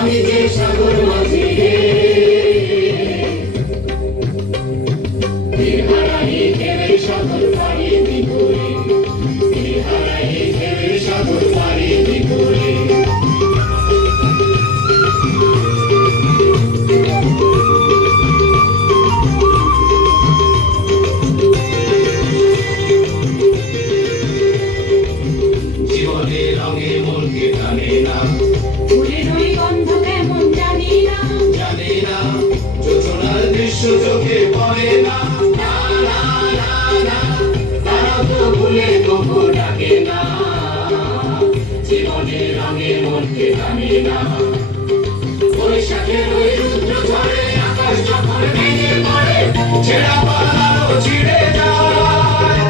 আমি যে সাগর মাঝি হারাই ঢেউয়ের সাগর পাড়ি দিঘুরে, হারাই ঢেউয়ের সাগর পাড়ি দিঘুরে। জীবনের রঙে মনকে টানে না, ফুলের ওই গন্ধ কেমন জানি না, জানি না যোজনার দৃশ্য চোখে পড়ে না, না না না না তারা তো ভুলে তবু ডাকে না, জীবনের রঙে মনকে টানে না। বৈশাখের ওই রুদ্র ঝড়ে আকাশ যখন ভেঙে পড়ে, ছেঁড়া পালানো ছিঁড়ে যায়,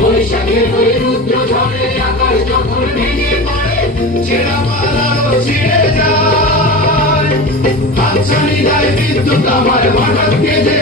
বৈশাখের ওই রুদ্র ঝড়ে আকাশ যখন ভেঙে পড়ে, ছেঁড়া পালানো ছিঁড়ে যায়। হাতছানি দেয় বিদ্যুৎ আমার হঠাৎ কেঁদে